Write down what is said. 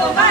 Bye.